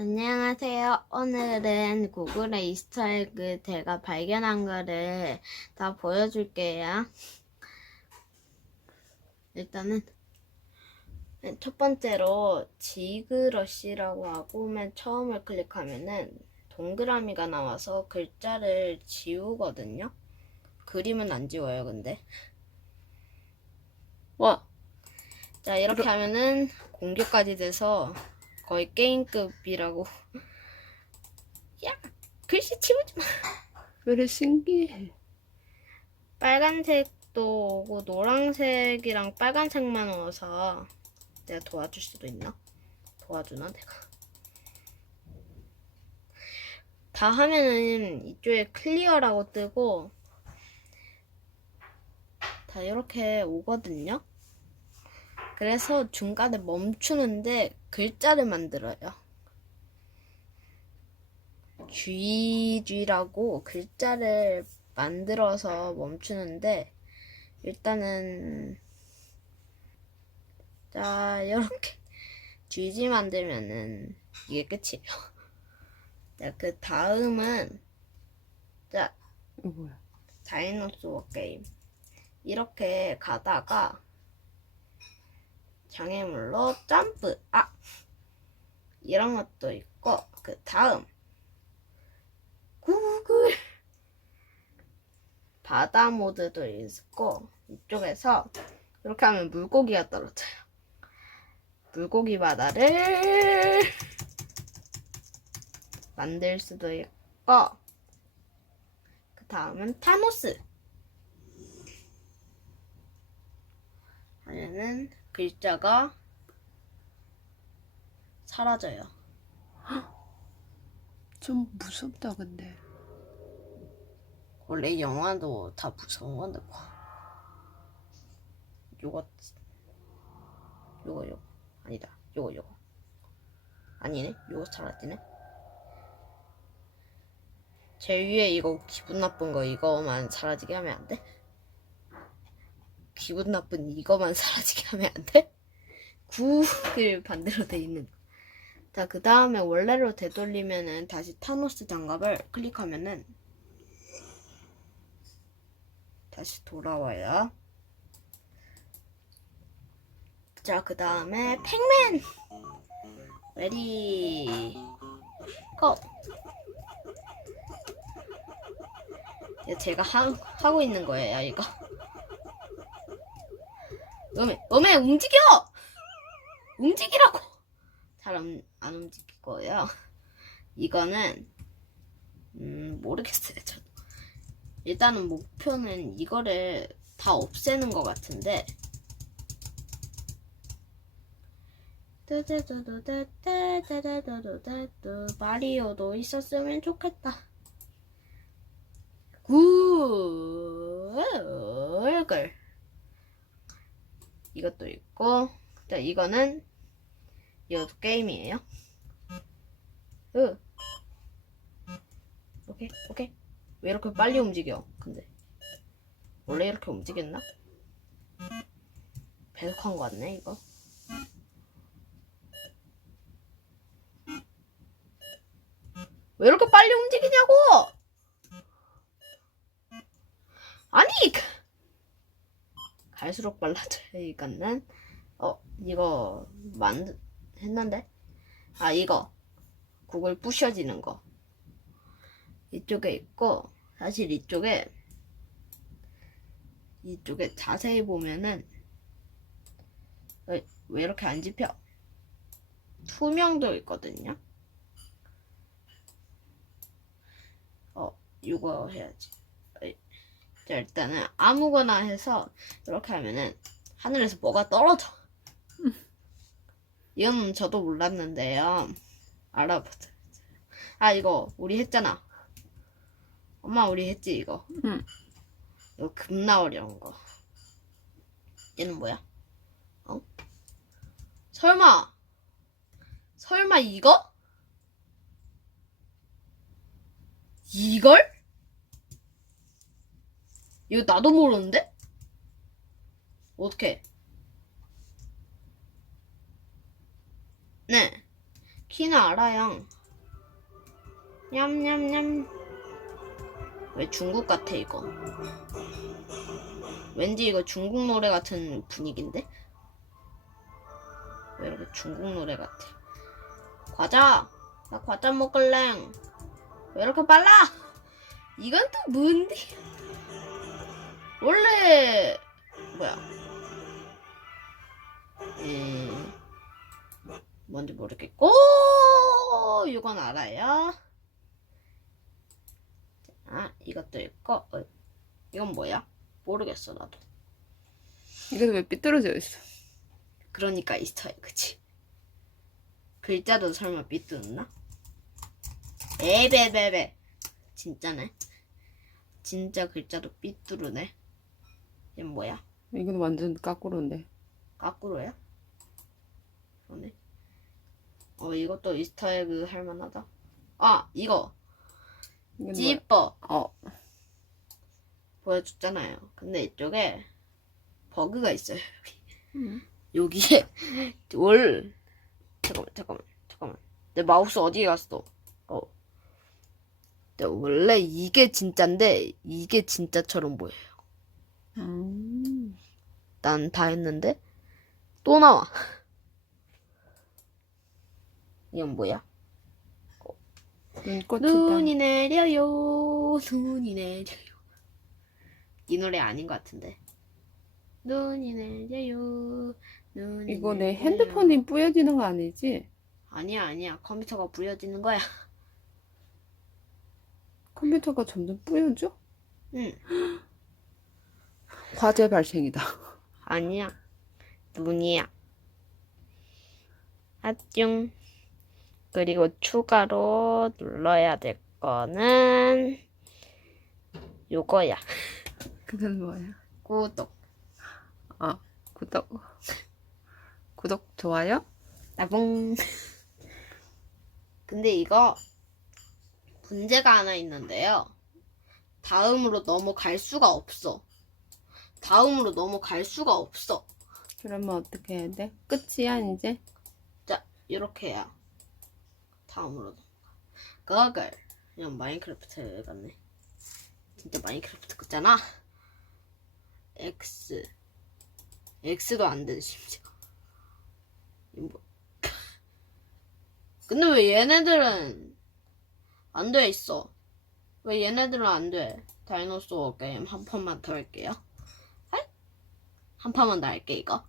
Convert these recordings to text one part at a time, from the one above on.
안녕하세요. 오늘은 구글의 이스터에그 제가 발견한 거를 다 보여줄게요. 일단은 첫 번째로 지그러시라고 하고 맨 처음을 클릭하면은 동그라미가 나와서 글자를 지우거든요. 그림은 안 지워요, 근데. 와, 자, 이렇게 하면은 공개까지 돼서 거의 게임급이라고. 야, 글씨 치우지 마. 왜 이렇게 신기해. 빨간색도 오고 노란색이랑 빨간색만 넣어서 내가 도와줄 수도 있나? 도와주나 내가? 다 하면은 이쪽에 클리어라고 뜨고 다 이렇게 오거든요. 그래서 중간에 멈추는데 글자를 만들어요. GG라고 글자를 만들어서 멈추는데 일단은 자 이렇게 GG 만들면은 이게 끝이에요. 자, 그 다음은 자 뭐야? 다이노소어 게임 이렇게 가다가 장애물로 점프. 아 이런 것도 있고 그 다음. 구글. 바다 모드도 있고 이쪽에서 이렇게 하면 물고기가 떨어져요. 물고기 바다를 만들 수도 있고 그 다음은 타노스. 하면은 글자가 사라져요. 좀 무섭다 근데. 원래 영화도 다 무서운 건데 뭐. 요거 요거 요거 아니다 요거 요거 아니네 요거 사라지네 제일 위에 이거 기분 나쁜 거 이거만 사라지게 하면 안 돼? 기분 나쁜 이거만 사라지게 하면 안 돼? 구글 반대로 돼 있는 자 그 다음에 원래로 되돌리면은 다시 타노스 장갑을 클릭하면은 다시 돌아와요. 자, 그 다음에 팩맨! 레디, 고! 제가 하, 하고 있는 거예요, 이거. 음에, 어메, 움직여! 움직이라고! 잘안 안 움직일 거예요. 이거는, 음, 모르겠어요, 저도. 일단은 목표는 이거를 다 없애는 것 같은데. 마리오도 있었으면 좋겠다. 굿! 얼굴. 이것도 있고 자 이거는 이것도 게임이에요 으 오케이 오케이 왜 이렇게 빨리 움직여? 근데 원래 이렇게 움직였나? 배속한 거 같네 이거. 왜 이렇게 빨리 움직이냐고? 아니 갈수록 이거는. 어 이거 만 했는데? 아 이거 구글 부셔지는 거. 이쪽에 있고 사실 이쪽에 이쪽에 자세히 보면은 어, 왜 이렇게 안 집혀? 투명도 있거든요. 어, 이거 해야지. 자, 일단은 아무거나 해서 이렇게 하면은 하늘에서 뭐가 떨어져. 이건 저도 몰랐는데요. 알아보자. 아, 이거 우리 했잖아. 엄마 우리 했지 이거. 응. 이거 겁나 어려운 거. 얘는 뭐야? 어? 설마 설마 이거? 이걸? 이거 나도 모르는데? 어떻게? 네. 키는 알아요. 냠냠냠. 왜 중국 같아 이거? 왠지 이거 중국 노래 같은 분위기인데? 왜 이렇게 중국 노래 같아? 과자! 나 과자 먹을래! 왜 이렇게 빨라? 이건 또 뭔데? 원래 뭐야? 음, 뭔지 모르겠고 이건 알아요. 아 이것도 있고 어, 이건 뭐야? 모르겠어 나도. 이게 왜 삐뚤어져 있어? 그러니까 이스터에그지. 글자도 설마 삐뚤었나? 에베베베 진짜네. 진짜 글자도 삐뚤으네. 얘 뭐야? 이건 완전 까꾸로인데. 까꾸로야? 그러네. 어 이것도 이스터에그 할만하다. 아 이거 이건? 찌뻐 어, 보여줬잖아요. 근데 이쪽에 버그가 있어요. 음. 여기에 월 잠깐만 잠깐만 잠깐만 내 마우스 어디에 갔어? 어. 근데 원래 이게 진짜인데 이게 진짜처럼 보여요. 음. 난 다 했는데 또 나와. 이건 뭐야? 눈이 내려요, 눈이 내려요. 이 노래 아닌 것 같은데. 눈이 내려요, 눈이 이거 내 내려요. 핸드폰이 뿌여지는 거 아니지? 아니야, 아니야. 컴퓨터가 부여지는 거야. 컴퓨터가 점점 뿌여져? 응. 화재 발생이다. 아니야. 눈이야. 아뭝. 그리고 추가로 눌러야 될 거는 요거야. 그건 뭐야? 구독. 아, 구독. 구독, 좋아요? 나봉. 근데 이거 문제가 하나 있는데요. 다음으로 넘어갈 수가 없어. 다음으로 넘어갈 수가 없어. 그러면 어떻게 해야 돼? 끝이야, 이제? 자, 이렇게 해야 다음으로 넘어가. 그걸 그냥 마인크래프트 같네. 진짜 마인크래프트 같잖아. X X도 안 돼, 심지어. 뭐. 근데 왜 얘네들은 안 돼 있어? 왜 얘네들은 안 돼? 다이노소어 게임 한 판만 더 할게요. 할? 한 판만 더 할게 이거.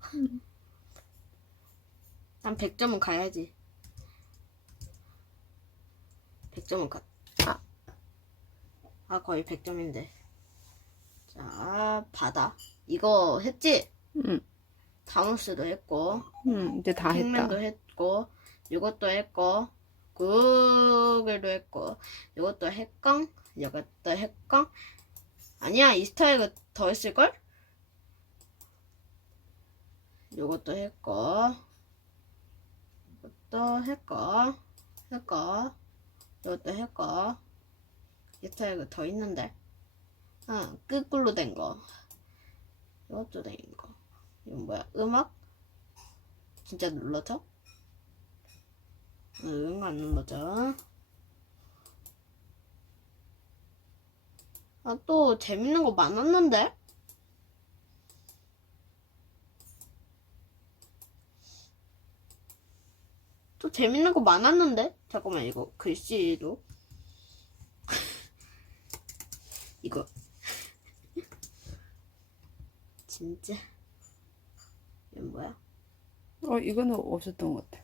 한 100점은 가야지. 100점은 가. 아. 아, 거의 100점인데. 자, 바다. 이거 했지? 응, 다운스도 했고, 응, 이제 다 했다. 킹맨도 했고, 이것도 했고, 구글도 했고, 이것도 했고, 이것도 했고. 아니야, 이스터에그 더 했을걸? 이것도 했고, 이것도 했고, 했고, 이것도 했고, 이스터에그 더 있는데. 아, 끄꿀로 된 거. 이것도 된 거. 이건 뭐야? 음악? 진짜 눌러져? 응, 안 눌러져. 아, 또 재밌는 거 많았는데? 또 재밌는 거 많았는데? 잠깐만, 이거 글씨로. 이거. 진짜. 이건 뭐야? 어, 이거는 없었던 것 같아.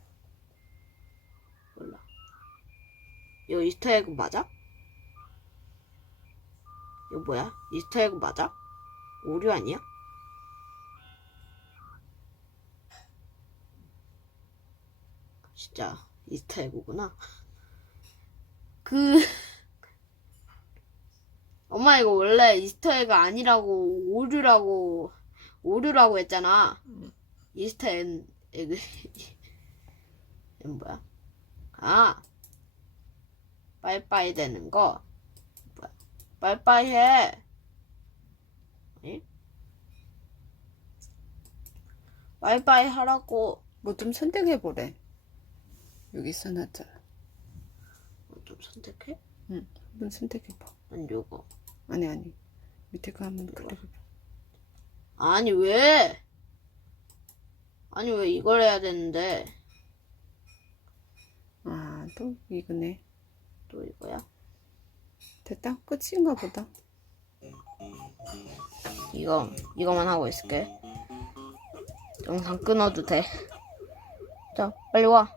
몰라. 이거 이스터에그 맞아? 이거 뭐야? 이스터에그 맞아? 오류 아니야? 진짜 이스터에그구나. 그 엄마 이거 원래 이스터에그 아니라고 오류라고 오류라고 했잖아. 이스터에그 이건 뭐야? 아, 빠이빠이 되는 거. 뭐야? 빠이빠이 해. 응? 빠이빠이 하라고. 뭐 좀 선택해 보래. 여기 써놨잖아. 좀 선택해? 한번 선택해봐. 아니 요거. 아니 아니. 밑에 거 한번 클릭해봐. 아니 왜? 아니 왜 이걸 해야 되는데? 아, 또 이거네. 또 이거야? 됐다. 끝인가 보다. 이거 이거만 하고 있을게. 영상 끊어도 돼. 자 빨리 와.